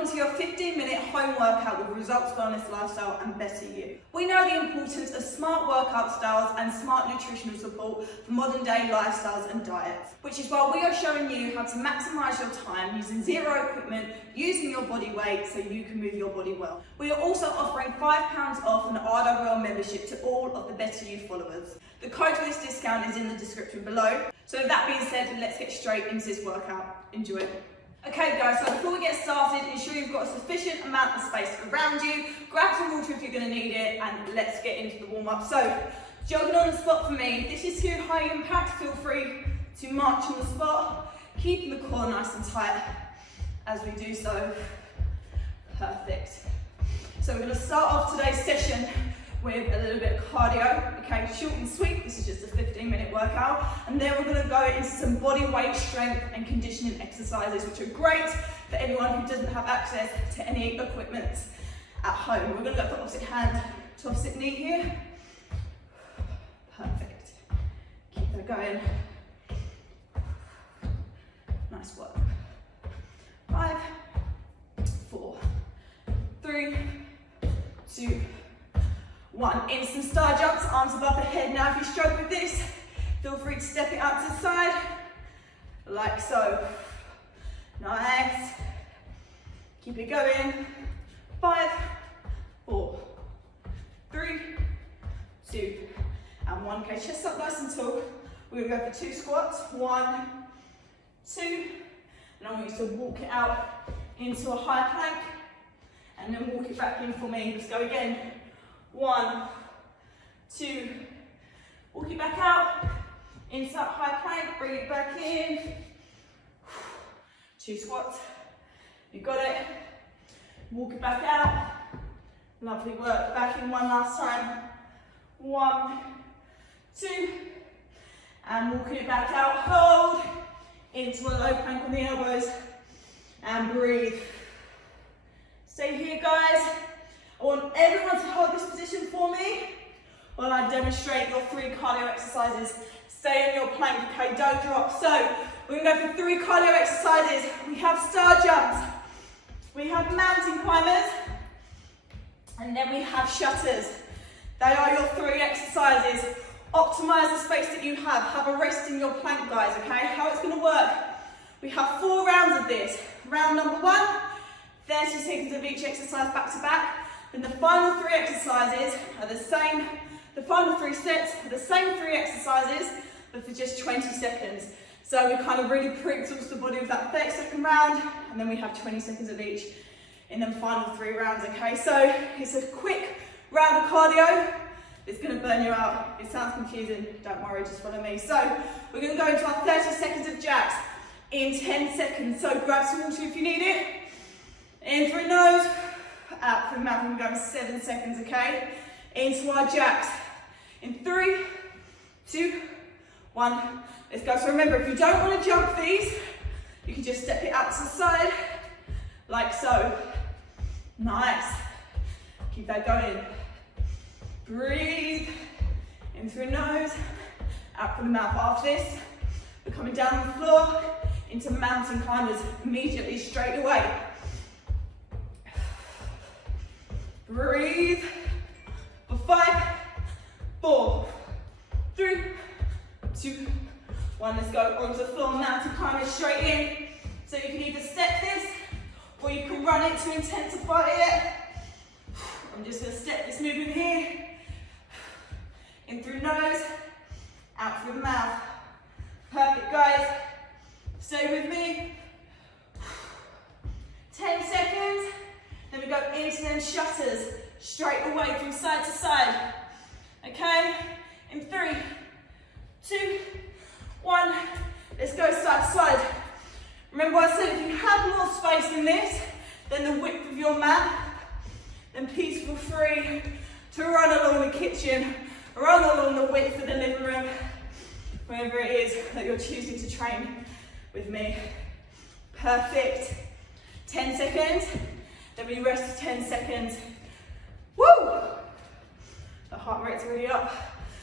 welcome to your 15-minute home workout with results, wellness, lifestyle and better you. We know the importance of smart workout styles and smart nutritional support for modern day lifestyles and diets, which is why we are showing you how to maximise your time using zero equipment, using your body weight so you can move your body well. We are also offering £5 off an RWL membership to all of the Better You followers. The code for this discount is in the description below. So with that being said, let's get straight into this workout. Enjoy. Okay guys, so before we get started, ensure you've got a sufficient amount of space around you. Grab some water if you're going to need it, and let's get into the warm-up. So, jogging on the spot for me. If this is too high impact, feel free to march on the spot, keeping the core nice and tight as we do so. Perfect. So we're going to start off today's session with a little bit of cardio, okay, short and sweet. This is just a 15-minute workout, and then we're going to go into some body weight strength and conditioning exercises, which are great for anyone who doesn't have access to any equipment at home. We're going to go for opposite hand to opposite knee here. Perfect. Keep that going. Nice work. 5, 4, 3, 2, 1. Instant star jumps, arms above the head. Now if you struggle with this, feel free to step it out to the side, like so. Nice. Keep it going. 5, 4, 3, 2, and 1. Okay, chest up nice and tall. We're going to go for 2 squats. 1, 2, and I want you to walk it out into a high plank, and then walk it back in for me. Let's go again. 1, 2, walk it back out, into that high plank, bring it back in, 2 squats, you got it, walk it back out, lovely work, back in one last time, 1, 2, and walking it back out, hold, into a low plank on the elbows, and breathe. Stay here guys. I want everyone to hold this position for me while I demonstrate your 3 cardio exercises. Stay on your plank, okay, don't drop. So, we're going to go for 3 cardio exercises. We have star jumps, we have mountain climbers, and then we have shutters. They are your 3 exercises. Optimise the space that you have. Have a rest in your plank, guys, okay? How it's going to work. We have 4 rounds of this. Round number 1, 30 seconds of each exercise back to back. Then the final 3 exercises are the same, the final 3 sets are the same 3 exercises, but for just 20 seconds. So we kind of really pre-exhaust the body with that 30-second round, and then we have 20 seconds of each in the final 3 rounds, okay? So it's a quick round of cardio. It's gonna burn you out. It sounds confusing, don't worry, just follow me. So we're gonna go into our 30 seconds of jacks in 10 seconds. So grab some water if you need it. In through nose, out through the mouth. We're going 7 seconds, okay? Into our jacks. In 3, 2, 1. Let's go. So remember, if you don't want to jump these, you can just step it out to the side, like so. Nice. Keep that going. Breathe. In through nose, out through the mouth. After this, we're coming down on the floor into mountain climbers immediately, straight away. Breathe for 5, 4, 3, 2, 1. Let's go onto the floor, mountain climbers straight in. So you can either step this or you can run it to intensify it. I'm just going to step this movement here. In through nose, out through the mouth. Perfect, guys. Stay with me. 10 seconds. Then we go into them shutters, straight away from side to side. Okay? In 3, 2, 1. Let's go side to side. Remember what I said, if you have more space in this than the width of your mat, then please feel free to run along the kitchen, run along the width of the living room, wherever it is that you're choosing to train with me. Perfect. 10 seconds. Then we rest 10 seconds. Woo! The heart rate's really up.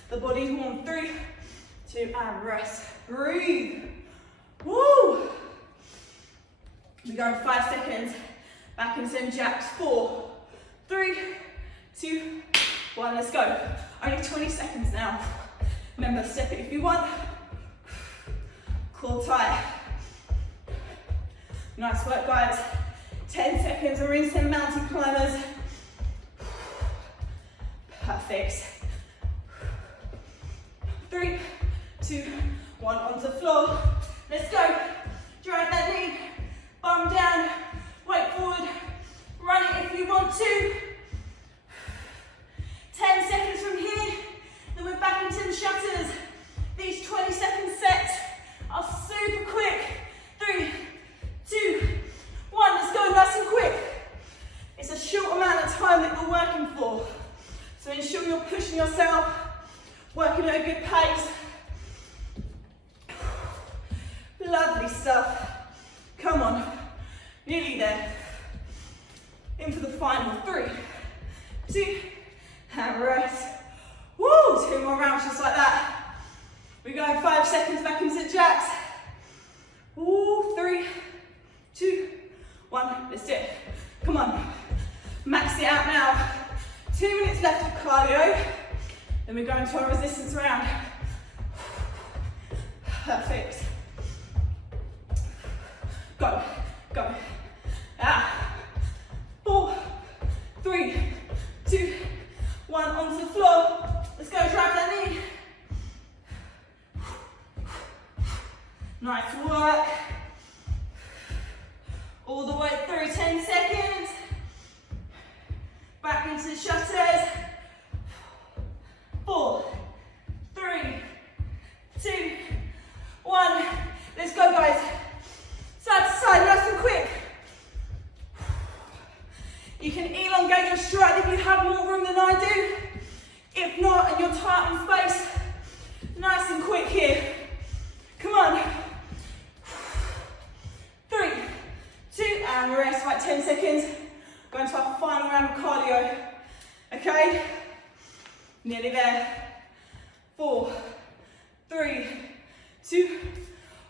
The body's warm. 3, 2, and rest. Breathe. Woo! We go in 5 seconds. Back into them jacks. 4, 3, 2, 1. Let's go. Only 20 seconds now. Remember, step it if you want. Core tight. Nice work, guys. 10 seconds. We're in some mountain climbers. Perfect. 3, 2, 1. Onto the floor. Let's go. Drag that knee. Bum down. Weight forward. Run it if you want to. 10 seconds from here. Then we're back into the shutters. These 20-second sets are super quick. 3, 2, 1. Let's go nice and quick. It's a short amount of time that you're working for. So ensure you're pushing yourself, working at a good pace. Lovely stuff. Come on. Nearly there. In for the final. 3, 2, and rest. Woo! 2 more rounds just like that. We go 5 seconds back into jacks. Woo! 3, 2, 1. Let's do it. Come on. Max it out now. 2 minutes left of cardio. Then we go into our resistance round. Perfect. Go, go. 4, 3, 2, 1. Onto the floor. Let's go, drag that knee. Nice work. All the way through, 10 seconds. Back into the shutters. 4, 3, 2, 1. Let's go, guys. Side to side, nice and quick. You can elongate your stride if you have more room than I do. If not, and you're tight on space, nice and quick here. Come on. 3, 2, and rest. Right, 10 seconds. Going to our final round of cardio. Okay? Nearly there. 4, 3, 2,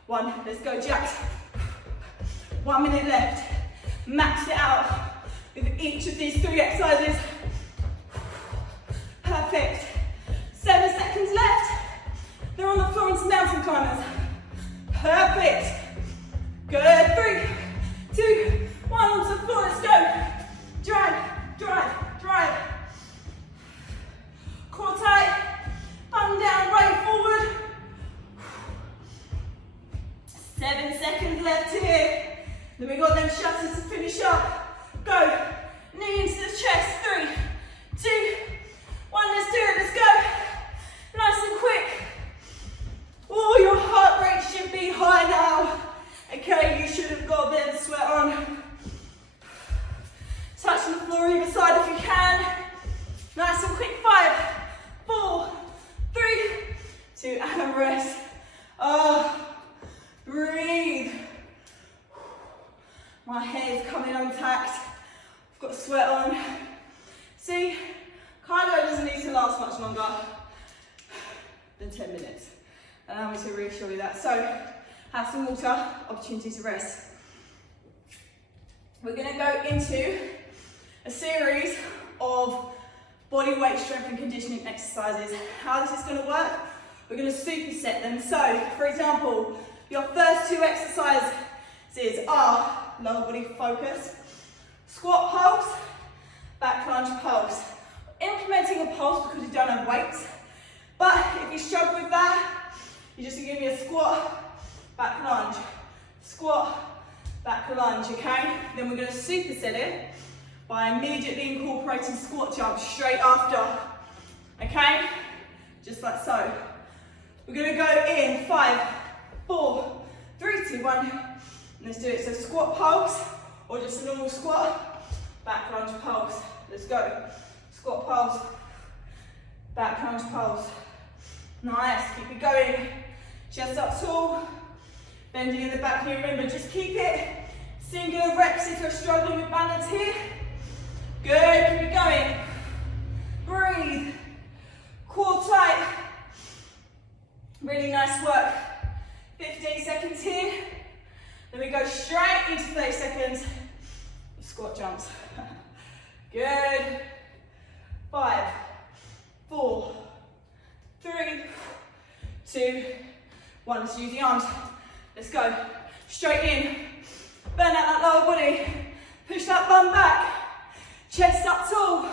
1. Let's go, jacks. 1 minute left. Max it out with each of these 3 exercises. Perfect. 7 seconds left. They're on the floor in some mountain climbers. Perfect. Good. 3, 2, 1. Onto the floor. Let's go. Drive, drive, drive. Core tight. Bum down, right forward. 7 seconds left here. Then we got them shutters to finish up. Go. Knee into the chest. 3, 2, 1. Let's do it. Let's go. Nice and quick. Oh, your heart rate should be high now. Okay, you should have got a bit of sweat on. Touching the floor either side if you can. Nice and quick. 5, 4, 3, 2, and rest. Breathe. My hair's coming untacked. I've got sweat on. See, cardio doesn't need to last much longer than 10 minutes. Allow me to reassure you that. So, have some water, opportunity to rest. We're going to go into a series of body weight strength and conditioning exercises. How this is going to work, we're going to superset them. So, for example, your first 2 exercises are lower body focus, squat pulse, back lunge pulse. Implementing a pulse because you don't have weights, but if you struggle with that, you just give me a squat, back lunge, squat, back lunge, okay? Then we're going to superset it by immediately incorporating squat jumps straight after, okay? Just like so. We're going to go in 5, 4, 3, 2, 1. Let's do it. So squat pulse or just a normal squat, back lunge pulse. Let's go. Squat pulse, back lunge pulse. Nice. Keep it going. Chest up tall. Bending in the back here. Remember, just keep it singular reps if you're struggling with balance here. Good. Keep it going. Breathe. Core tight. Really nice work. 15 seconds here. Then we go straight into 30 seconds. Squat jump. 1, let's use the arms. Let's go. Straight in. Burn out that lower body. Push that bum back. Chest up tall.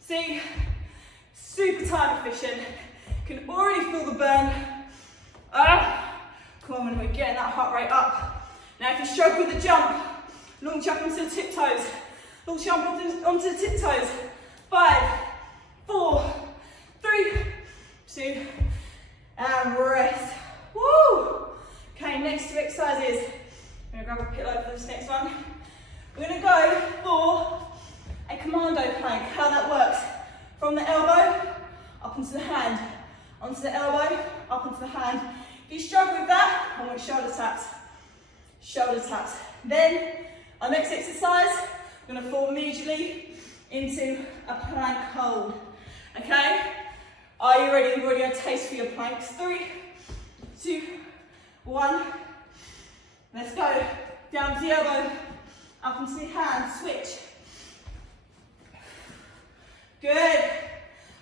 See, super time efficient. Can already feel the burn. Come on, when we're getting that heart rate up. Now if you struggle with the jump, long jump onto the tiptoes. Long jump onto the tiptoes. 5, 4, 3, 2, and rest. Woo! Okay, next two exercises. I'm gonna grab a pillow for this next one. We're gonna go for a commando plank. How that works. From the elbow, up into the hand. Onto the elbow, up into the hand. If you struggle with that, I want shoulder taps. Shoulder taps. Then, our next exercise, we're gonna fall immediately into a plank hold. Okay? Are you ready? You've already had a taste for your planks. 3, 2, 1. Let's go. Down to the elbow, up into the hand, switch. Good.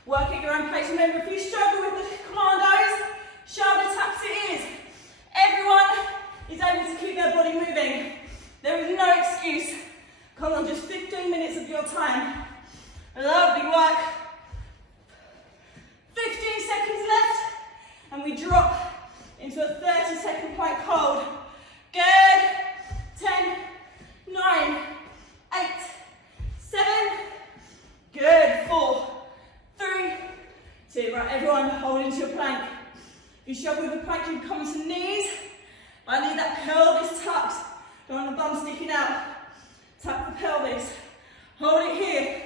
Work at your own pace. Remember, if you struggle with the commandos, shoulder taps it is. Everyone is able to keep their body moving. There is no excuse. Come on, just 15 minutes of your time. Lovely work. 15 seconds left, and we drop into a 30-second plank hold. Good. 10, 9, 8, 7. Good. 4, 3, 2. Right, everyone, hold into your plank. If you struggle with the plank, you come to knees. I need that pelvis tucked. Don't want the bum sticking out. Tuck the pelvis. Hold it here.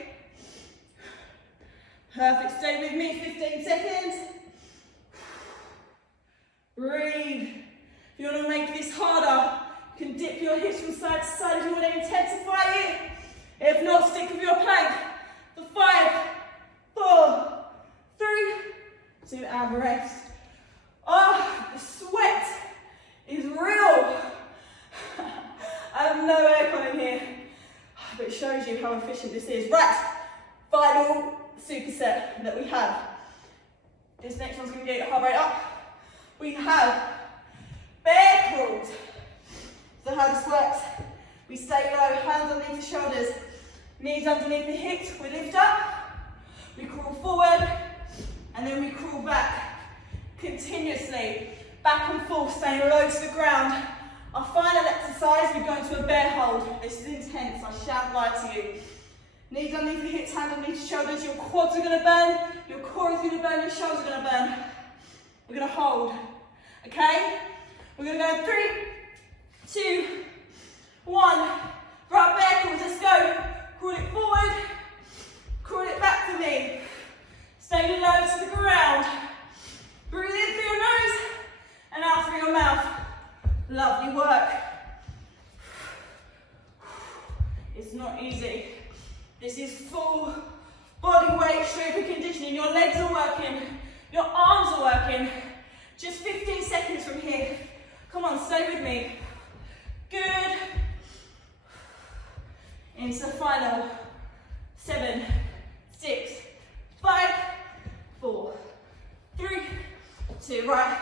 Perfect. Stay with me. 15 seconds. Breathe. If you want to make this harder, you can dip your hips from side to side if you want to intensify it. If not, stick with your plank. For 5, 4, 3, 2, and rest. Oh, the sweat is real. I have no aircon in here, but it shows you how efficient this is. Right, final superset that we have. This next one's going to get your heart rate up. We have bear crawls. So how this works, we stay low, hands underneath the shoulders, knees underneath the hips, we lift up, we crawl forward, and then we crawl back continuously, back and forth, staying low to the ground. Our final exercise, we go into a bear hold. This is intense, I shan't lie to you. Knees underneath the hips, hands underneath the shoulders, your quads are going to burn, your core is going to burn, your shoulders are going to burn. We're going to hold, okay? We're going to go 3, 2, 1. Right, bear crawls, let's go. Crawl it forward, crawl it back for me. Stay low to the ground. Breathe in through your nose and out through your mouth. Lovely work. It's not easy. This is full body weight strength and conditioning. Your legs are working, your arms are working. Just 15 seconds from here. Come on, stay with me. Good. Into the final. 7, 6, 5, 4, 3, 2. Right,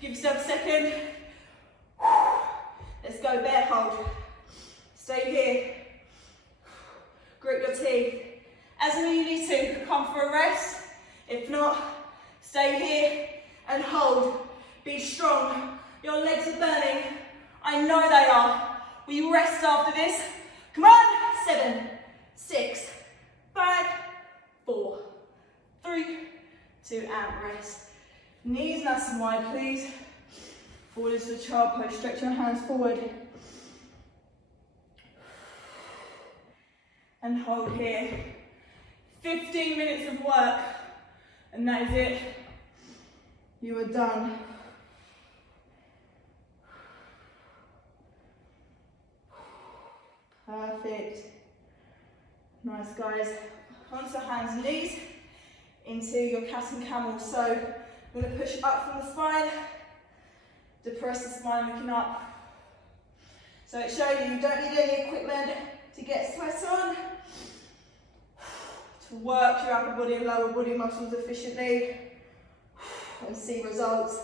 give yourself a second. Let's go, bear hold. Stay here. Grit your teeth. As and when you need to, come for a rest. If not, stay here and hold. Be strong. Your legs are burning. I know they are. We rest after this. Come on. 7, 6, 5, 4, 3, 2, and rest. Knees nice and wide, please. Forward into the child pose. Stretch your hands forward. And hold here. 15 minutes of work. And that is it. You are done. Perfect. Nice, guys. Onto hands and knees into your cat and camel. So I'm going to push up from the spine, depress the spine looking up. So it shows you don't need any equipment to get sweat on, to work your upper body and lower body muscles efficiently. and see results.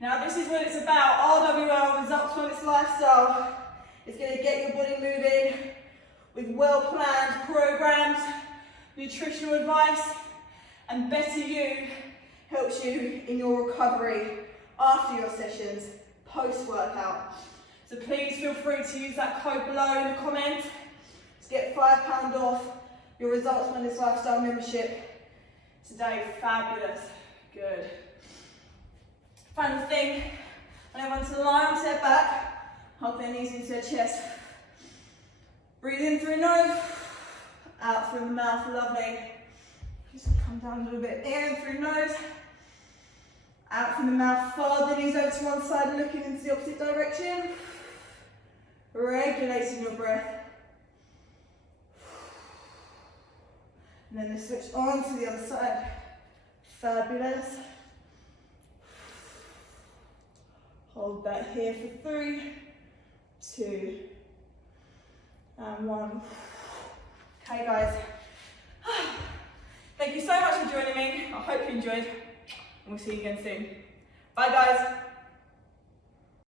Now this is what it's about. RWL, Results Wellness Lifestyle. It's going to get your body moving with well-planned programs, nutritional advice, and Better You helps you in your recovery after your sessions, post-workout. So please feel free to use that code below in the comments to get £5 off your Results Wellness Lifestyle membership today. Fabulous. Good. Final thing, I want everyone to lie onto their back, hug their knees into their chest. Breathe in through nose, out through the mouth, lovely. Just come down a little bit, in through nose, out from the mouth, fold the knees over to one side, looking into the opposite direction. Regulating your breath. And then the switch on to the other side. Fabulous. Hold that here for 3, 2, and 1. Okay guys, thank you so much for joining me. I hope you enjoyed, and we'll see you again soon. Bye guys.